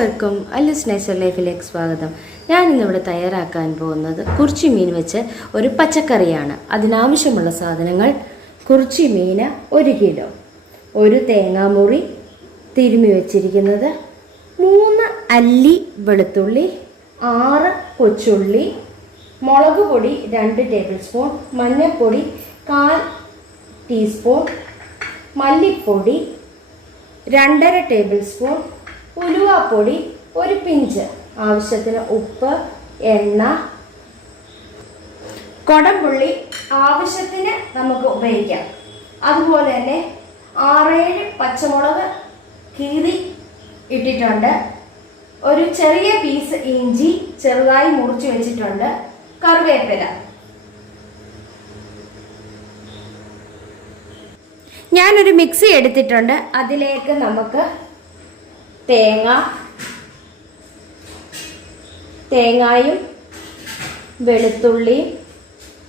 എല്ലാവർക്കും അല്ലൂസ് നേച്ചർ ലൈഫിലേക്ക് സ്വാഗതം. ഞാൻ ഇന്നിവിടെ തയ്യാറാക്കാൻ പോകുന്നത് കുറിച്ചി മീൻ വെച്ച് ഒരു പച്ചക്കറിയാണ്. അതിനാവശ്യമുള്ള സാധനങ്ങൾ: കുറിച്ചി മീൻ 1 കിലോ, ഒരു തേങ്ങാമുറി തിരുമ്മി വെച്ചിരിക്കുന്നത്, 3 അല്ലി വെളുത്തുള്ളി, 6 കൊച്ചുള്ളി, മുളക് പൊടി 2 ടേബിൾ സ്പൂൺ, മഞ്ഞൾപ്പൊടി 1/4 ടീസ്പൂൺ, മല്ലിപ്പൊടി 2.5 ടേബിൾ സ്പൂൺ, ഉലുവാപ്പൊടി 1 പിഞ്ച്, ആവശ്യത്തിന് ഉപ്പ്, എണ്ണ, കൊടംപുള്ളി ആവശ്യത്തിന് നമുക്ക് ഉപയോഗിക്കാം. അതുപോലെ തന്നെ 6-7 പച്ചമുളക് കീറി ഇട്ടിട്ടുണ്ട്, ഒരു ചെറിയ പീസ് ഇഞ്ചി ചെറുതായി മുറിച്ച് വെച്ചിട്ടുണ്ട്, കറിവേപ്പില. ഞാനൊരു മിക്സി എടുത്തിട്ടുണ്ട്. അതിലേക്ക് നമുക്ക് തേങ്ങായും വെളുത്തുള്ളിയും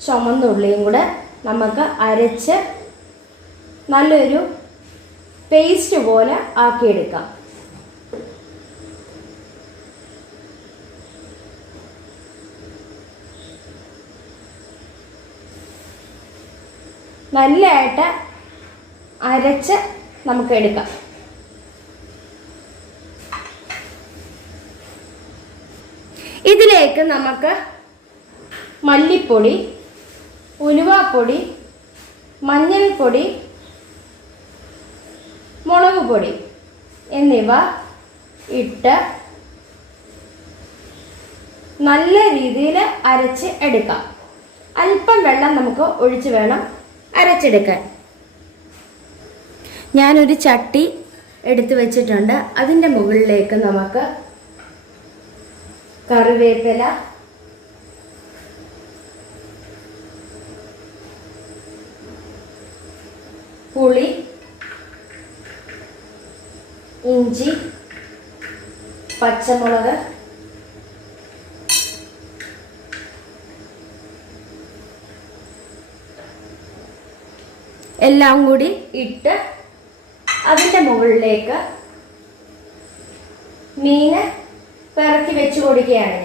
ചുമന്നുള്ളിയും കൂടെ നമുക്ക് അരച്ച് നല്ലൊരു പേസ്റ്റ് പോലെ ആക്കിയെടുക്കാം. നല്ലതായിട്ട് അരച്ച് നമുക്ക് എടുക്കാം. ഇതിലേക്ക് നമുക്ക് മല്ലിപ്പൊടി, ഉലുവാപ്പൊടി, മഞ്ഞൾപ്പൊടി, മുളക് പൊടി എന്നിവ ഇട്ട് നല്ല രീതിയിൽ അരച്ച് എടുക്കാം. അല്പം വെള്ളം നമുക്ക് ഒഴിച്ച് വേണം അരച്ചെടുക്കാൻ. ഞാനൊരു ചട്ടി എടുത്ത് വെച്ചിട്ടുണ്ട്. അതിൻ്റെ മുകളിലേക്ക് നമുക്ക് കറിവേപ്പില, പുളി, ഇഞ്ചി, പച്ചമുളക്, എല്ലാം കൂടി ഇട്ട് അതിൻ്റെ മുകളിലേക്ക് മീന് പെറക്കി വെച്ച് കൊടുക്കുകയാണ്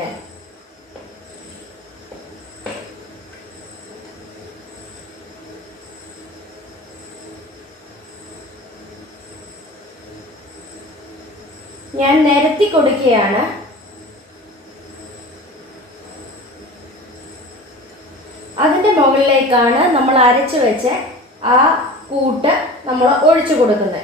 ഞാൻ. നിരത്തി കൊടുക്കുകയാണ്. അതിൻ്റെ മുകളിലേക്കാണ് നമ്മൾ അരച്ചു വെച്ച് ആ കൂട്ട് നമ്മൾ ഒഴിച്ചു കൊടുക്കുന്നത്.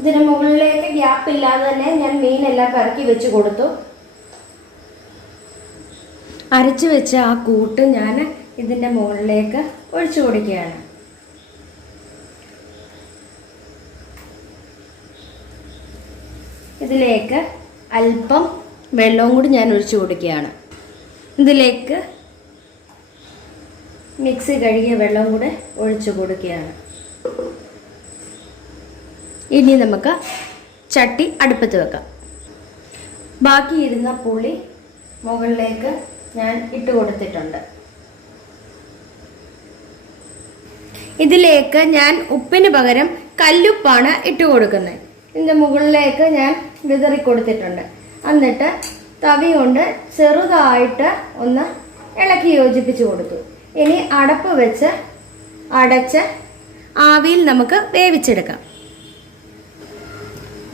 ഇതിന് മുകളിലേക്ക് ഗ്യാപ്പ് ഇല്ലാതെ തന്നെ ഞാൻ മീനെല്ലാം പെറുക്കി വെച്ച് കൊടുത്തു. അരച്ചു വെച്ച ആ കൂട്ട് ഞാൻ ഇതിൻ്റെ മുകളിലേക്ക് ഒഴിച്ചു കൊടുക്കുകയാണ്. ഇതിലേക്ക് അല്പം വെള്ളവും കൂടി ഞാൻ ഒഴിച്ചു കൊടുക്കുകയാണ്. ഇതിലേക്ക് മിക്സി കഴുകിയ വെള്ളവും കൂടെ ഒഴിച്ചു കൊടുക്കുകയാണ്. ഇനി നമുക്ക് ചട്ടി അടുപ്പത്ത് വെക്കാം. ബാക്കിയിരുന്ന പുളി മുകളിലേക്ക് ഞാൻ ഇട്ട് കൊടുത്തിട്ടുണ്ട്. ഇതിലേക്ക് ഞാൻ ഉപ്പിന് പകരം കല്ലുപ്പാണ് ഇട്ട് കൊടുക്കുന്നത്. ഇതിൻ്റെ മുകളിലേക്ക് ഞാൻ വിതറി കൊടുത്തിട്ടുണ്ട്. എന്നിട്ട് തവി കൊണ്ട് ചെറുതായിട്ട് ഒന്ന് ഇളക്കി യോജിപ്പിച്ച് കൊടുത്തു. ഇനി അടപ്പ് വെച്ച് അടച്ച് ആവിയിൽ നമുക്ക് വേവിച്ചെടുക്കാം.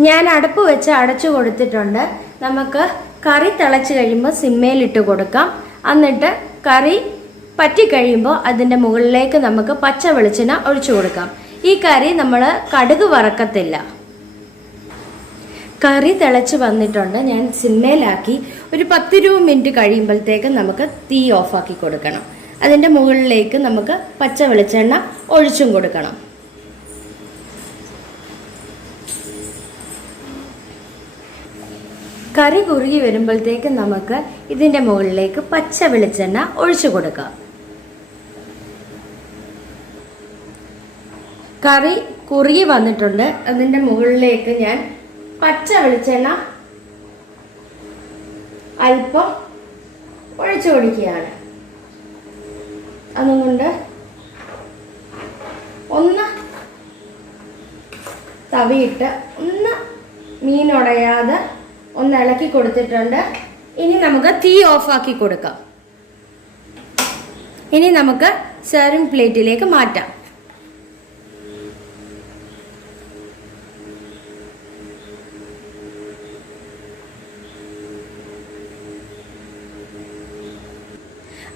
ഞാൻ അടപ്പ് വെച്ച് അടച്ചു കൊടുത്തിട്ടുണ്ട്. നമുക്ക് കറി തിളച്ച് കഴിയുമ്പോൾ സിമ്മയിലിട്ട് കൊടുക്കാം. എന്നിട്ട് കറി പറ്റിക്കഴിയുമ്പോൾ അതിൻ്റെ മുകളിലേക്ക് നമുക്ക് പച്ച വെളിച്ചെണ്ണ ഒഴിച്ചു കൊടുക്കാം. ഈ കറി നമ്മൾ കടുക് വറക്കത്തില്ല. കറി തിളച്ച് വന്നിട്ടുണ്ട്. ഞാൻ സിമ്മയിലാക്കി ഒരു 10-20 മിനിറ്റ് കഴിയുമ്പോഴത്തേക്ക് നമുക്ക് തീ ഓഫാക്കി കൊടുക്കണം. അതിൻ്റെ മുകളിലേക്ക് നമുക്ക് പച്ച വെളിച്ചെണ്ണ ഒഴിച്ചും കൊടുക്കണം. കറി കുറുകി വരുമ്പോഴത്തേക്ക് നമുക്ക് ഇതിൻ്റെ മുകളിലേക്ക് പച്ച വെളിച്ചെണ്ണ ഒഴിച്ചു കൊടുക്കാം. കറി കുറുകി വന്നിട്ടുണ്ട്. അതിൻ്റെ മുകളിലേക്ക് ഞാൻ പച്ച വെളിച്ചെണ്ണ അല്പം ഒഴിച്ചു കൊടുക്കുകയാണ്. അതുകൊണ്ട് ഒന്ന് തവിയിട്ട് ഒന്ന് മീനുടയാതെ ഒന്ന് ഇളക്കി കൊടുത്തിട്ടുണ്ട്. ഇനി നമുക്ക് തീ ഓഫാക്കി കൊടുക്കാം. ഇനി നമുക്ക് സെർവിങ് പ്ലേറ്റിലേക്ക് മാറ്റാം.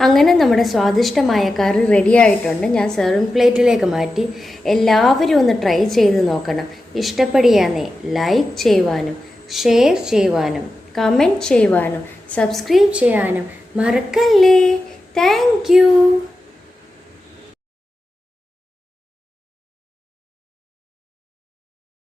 അങ്ങനെ നമ്മുടെ സ്വാദിഷ്ടമായ കറി റെഡി ആയിട്ടുണ്ട്. ഞാൻ സെർവിങ് പ്ലേറ്റിലേക്ക് മാറ്റി. എല്ലാവരും ഒന്ന് ട്രൈ ചെയ്ത് നോക്കണം. ഇഷ്ടപ്പെടുകയാണേ ലൈക്ക് ചെയ്യുവാനും ഷെയർ ചെയ്യുവാനും കമൻറ്റ് ചെയ്യുവാനും സബ്സ്ക്രൈബ് ചെയ്യാനും മറക്കല്ലേ. Thank you.